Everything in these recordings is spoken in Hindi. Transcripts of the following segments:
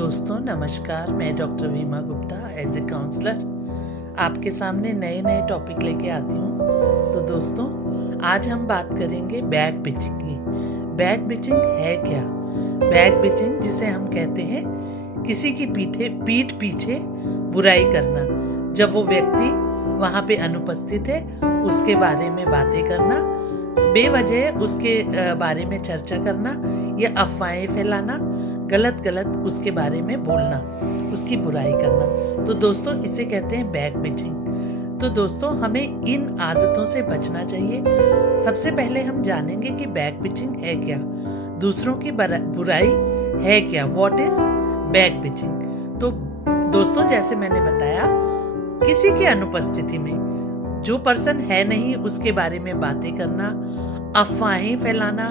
दोस्तों नमस्कार, मैं डॉक्टर वीमा गुप्ता एज ए काउंसलर आपके सामने नए नए टॉपिक लेके आती हूँ। तो दोस्तों आज हम बात करेंगे बैक बिचिंग की। बैक बिचिंग है क्या? बैक बिचिंग जिसे हम कहते हैं किसी की पीठ पीछे बुराई करना। जब वो व्यक्ति वहाँ पे अनुपस्थित है उसके बारे में बातें करना, बेवजह उसके बारे में चर्चा करना या अफवाहें फैलाना, गलत उसके बारे में बोलना, उसकी बुराई करना। तो दोस्तों इसे कहते हैं बैक बिचिंग। तो दोस्तों हमें इन आदतों से बचना चाहिए। सबसे पहले हम जानेंगे कि बैक बिचिंग है क्या, दूसरों की बुराई है क्या, व्हाट इज बैक बिचिंग। तो दोस्तों जैसे मैंने बताया, किसी की अनुपस्थिति में जो पर्सन है नहीं उसके बारे में बातें करना, अफवाहें फैलाना,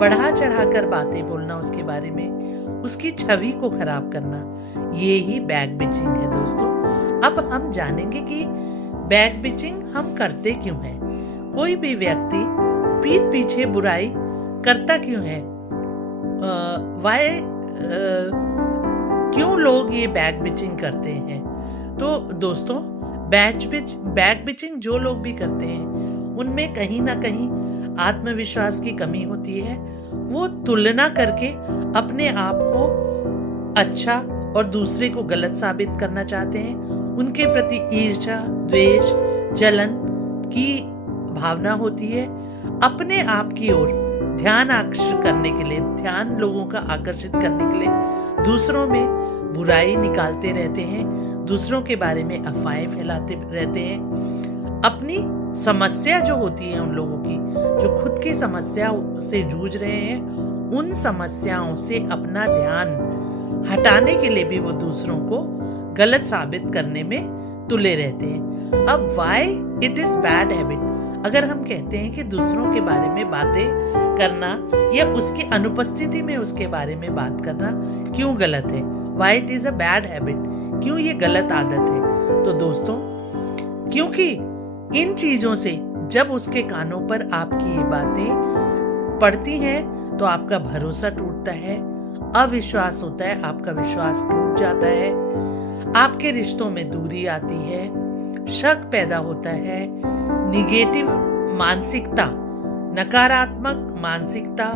बढ़ा चढ़ाकर बातें बोलना उसके बारे में, उसकी छवि को खराब करना, ये ही बैक बिचिंग है दोस्तों। अब हम जानेंगे कि बैक बिचिंग हम करते क्यों हैं। कोई भी व्यक्ति पीठ पीछे बुराई करता क्यों है, क्यों लोग ये बैक बिचिंग करते हैं। तो दोस्तों बैक बिचिंग जो लोग भी करते हैं उनमें कहीं ना कहीं आत्मविश्वास की कमी होती है। वो तुलना करके अपने आप को अच्छा और दूसरे को गलत साबित करना चाहते हैं। उनके प्रति ईर्ष्या, द्वेष, जलन की भावना होती है। अपने आप की ओर ध्यान आकर्षित करने के लिए, ध्यान लोगों का आकर्षित करने के लिए दूसरों में बुराई निकालते रहते हैं, दूसरों के बारे में अफवाहें फैलाते रहते हैं। अपनी समस्या जो होती है उन लोगों की, जो खुद की समस्या से जूझ रहे हैं, उन समस्याओं से अपना ध्यान हटाने के लिए भी वो दूसरों को गलत साबित करने में तुले रहते हैं। अब why it is bad habit. अगर हम कहते हैं कि दूसरों के बारे में बातें करना या उसकी अनुपस्थिति में उसके बारे में बात करना क्यों गलत है, why it is a bad habit, क्यों ये गलत आदत है। तो दोस्तों क्योंकि इन चीजों से जब उसके कानों पर आपकी ये बातें पड़ती हैं तो आपका भरोसा टूटता है, अविश्वास होता है, आपका विश्वास टूट जाता है, आपके रिश्तों में दूरी आती है, शक पैदा होता है, निगेटिव मानसिकता, नकारात्मक मानसिकता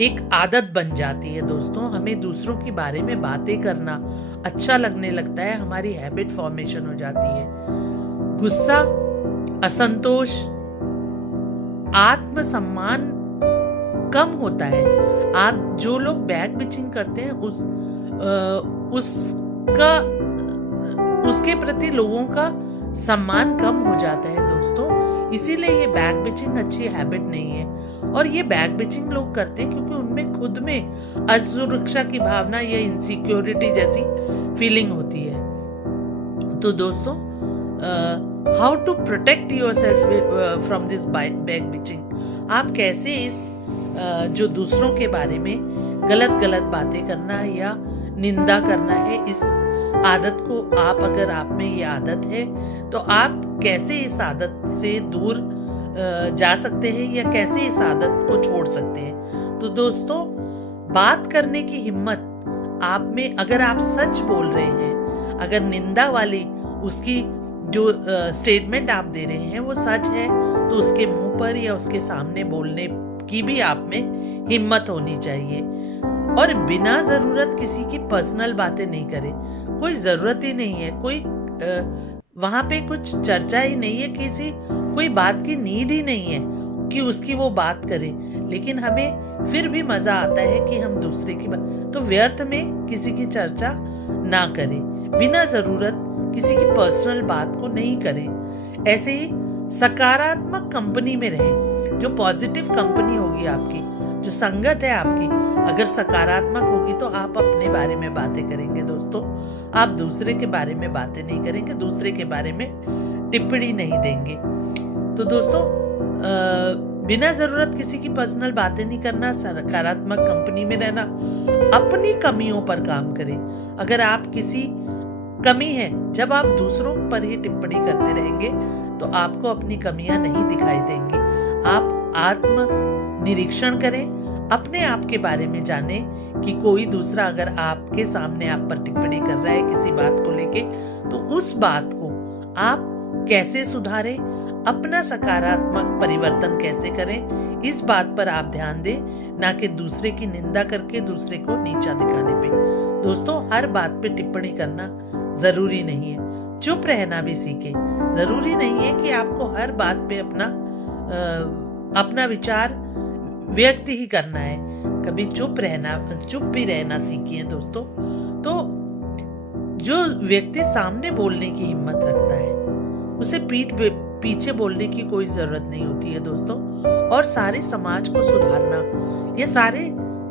एक आदत बन जाती है। दोस्तों हमें दूसरों के बारे में बातें करना अच्छा लगने लगता है, हमारी हैबिट फॉर्मेशन हो जाती है। गुस्सा, असंतोष, आत्मसम्मान कम होता है। आप जो लोग बैक बिचिंग करते हैं उसके प्रति लोगों का सम्मान कम हो जाता है दोस्तों। इसीलिए ये बैक बिचिंग अच्छी हैबिट नहीं है। और ये बैक बिचिंग लोग करते हैं क्योंकि उनमें खुद में असुरक्षा की भावना या इनसिक्योरिटी जैसी फीलिंग होती है। तो दोस्तों how to protect yourself from this back bitching. आप कैसे इस जो दूसरों के बारे में गलत बातें करना या निंदा करना है, इस आदत को अगर आप में ये आदत है तो आप कैसे इस आदत से दूर जा सकते हैं या कैसे इस आदत को छोड़ सकते हैं। तो दोस्तों बात करने की हिम्मत आप में, अगर आप सच बोल रहे हैं, अगर निंदा वाली उसकी जो स्टेटमेंट आप दे रहे हैं वो सच है, तो उसके मुंह पर या उसके सामने बोलने की भी आप में हिम्मत होनी चाहिए। और बिना जरूरत किसी की पर्सनल बातें नहीं करें। कोई जरूरत ही नहीं है, कोई वहां पे कुछ चर्चा ही नहीं है, कोई बात की नीड ही नहीं है कि उसकी वो बात करे। लेकिन हमें फिर भी मजा आता है कि हम दूसरे की बात, तो व्यर्थ में किसी की चर्चा ना करें, बिना जरूरत किसी की पर्सनल बात को नहीं करें। ऐसे ही सकारात्मक कंपनी में रहें। जो पॉजिटिव कंपनी होगी आपकी, जो संगत है आपकी, अगर सकारात्मक होगी तो आप अपने बारे में बातें करेंगे दोस्तों। आप दूसरे के बारे में बातें नहीं करेंगे, दूसरे के बारे में टिप्पणी नहीं देंगे। तो दोस्तों बिना जरूरत किसी की पर्सनल बातें नहीं करना, सकारात्मक कंपनी में रहना, अपनी कमियों पर काम करें। अगर आप किसी कमी है, जब आप दूसरों पर ही टिप्पणी करते रहेंगे तो आपको अपनी कमियां नहीं दिखाई देंगी। आप आत्म निरीक्षण करें, अपने आप के बारे में जाने कि कोई दूसरा अगर आपके सामने आप पर टिप्पणी कर रहा है किसी बात को लेके, तो उस बात को आप कैसे सुधारें, अपना सकारात्मक परिवर्तन कैसे करें, इस बात पर आप ध्यान दें, ना कि दूसरे की निंदा करके दूसरे को नीचा दिखाने पे। दोस्तों, हर बात पे टिप्पणी करना जरूरी नहीं है, चुप रहना भी सीखें। जरूरी नहीं है कि आपको हर बात पे अपना विचार व्यक्त ही करना है, कभी चुप भी रहना सीखिए दोस्तों। तो जो व्यक्ति सामने बोलने की हिम्मत रखता है उसे पीछे बोलने की कोई जरूरत नहीं होती है दोस्तों। और सारे समाज को सुधारना, ये सारे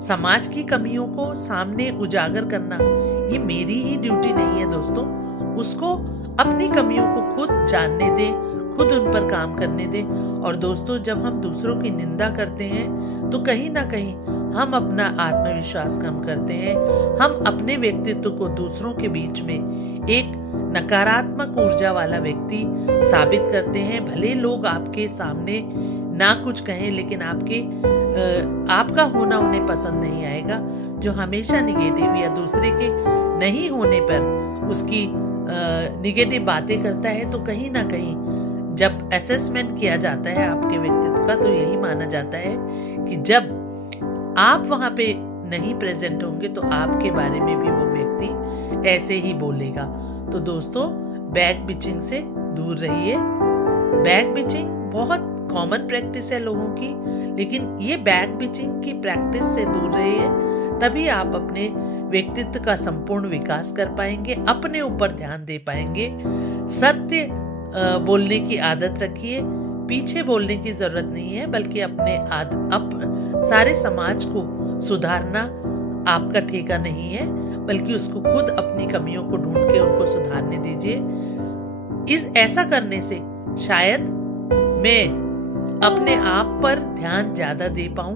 समाज की कमियों को सामने उजागर करना, ये मेरी ही ड्यूटी नहीं है दोस्तों। उसको अपनी कमियों को खुद जानने दें, खुद उन पर काम करने दें। और दोस्तों, जब हम दूसरों की निंदा करते हैं तो कहीं ना कहीं हम अपना आत्मविश्वास कम करते हैं, हम अपने व्यक्तित्व को दूसरों के बीच में एक नकारात्मक ऊर्जा वाला व्यक्ति साबित करते हैं। भले लोग आपके सामने ना कुछ कहें, लेकिन आपका होना उन्हें पसंद नहीं आएगा। जो हमेशा निगेटिव या दूसरे के नहीं होने पर उसकी निगेटिव बातें करता है, तो कहीं ना कहीं जब असेसमेंट किया जाता है आपके व्यक्तित्व का, तो यही माना जाता है कि जब आप वहां पे नहीं प्रेजेंट होंगे तो आपके बारे में भी वो व्यक्ति ऐसे ही बोलेगा। तो दोस्तों, बैक बिचिंग से दूर रहिए। बैक बिचिंग बहुत कॉमन प्रैक्टिस है लोगों की, लेकिन ये बैक बिचिंग की प्रैक्टिस से दूर रहिए, तभी आप अपने व्यक्तित्व का संपूर्ण विकास कर पाएंगे, अपने ऊपर ध्यान दे पाएंगे। सत्य बोलने की आदत रखिए, पीछे बोलने की जरूरत नहीं है, बल्कि सारे समाज को सुधारना आपका ठेका नहीं है, बल्कि उसको खुद अपनी कमियों को ढूंढ के उनको सुधारने दीजिए। ऐसा करने से शायद मैं अपने आप पर ध्यान ज्यादा दे पाऊं,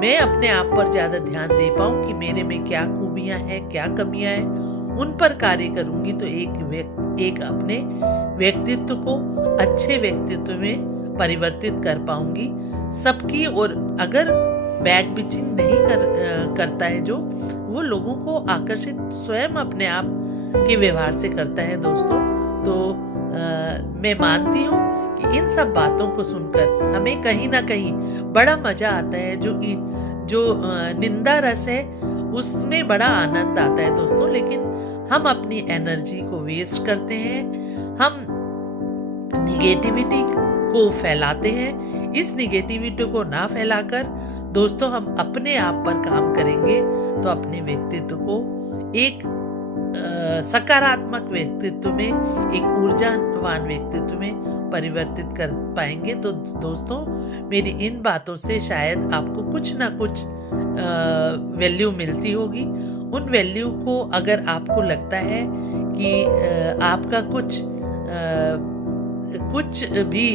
मैं अपने आप पर ज्यादा ध्यान दे पाऊं कि मेरे में क्या खूबियां हैं, क्या कमियां हैं, उन पर कार्य करूंगी तो एक अपने व्यक्तित्व को अच्छे व्यक्तित्व में परिवर्तित कर पाऊंगी सबकी। और अगर बैक बिचिंग नहीं करता है जो, वो लोगों को आकर्षित स्वयं अपने आप के व्यवहार से करता है दोस्तों। तो मैं मानती हूँ कि इन सब बातों को सुनकर हमें कहीं ना कहीं बड़ा मजा आता है। जो निंदा रस है उसमें बड़ा आनंद आता है दोस्तों, लेकिन हम अपनी एनर्जी को वेस्ट करते हैं, हम निगेटिविटी को फैलाते हैं। इस निगेटिविटी को ना फैलाकर दोस्तों हम अपने आप पर काम करेंगे तो अपने व्यक्तित्व को एक सकारात्मक व्यक्तित्व में, एक ऊर्जावान व्यक्तित्व में परिवर्तित कर पाएंगे। तो दोस्तों, मेरी इन बातों से शायद आपको कुछ ना कुछ वैल्यू मिलती होगी। उन वैल्यू को अगर आपको लगता है कि आपका कुछ भी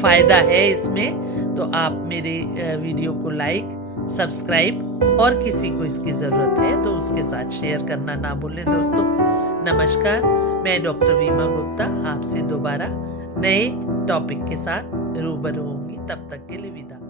फायदा है इसमें, तो आप मेरे वीडियो को लाइक, सब्सक्राइब, और किसी को इसकी जरूरत है तो उसके साथ शेयर करना ना भूलें दोस्तों। नमस्कार, मैं डॉक्टर वीमा गुप्ता आपसे दोबारा नए टॉपिक के साथ रूबरू होंगी। तब तक के लिए विदा।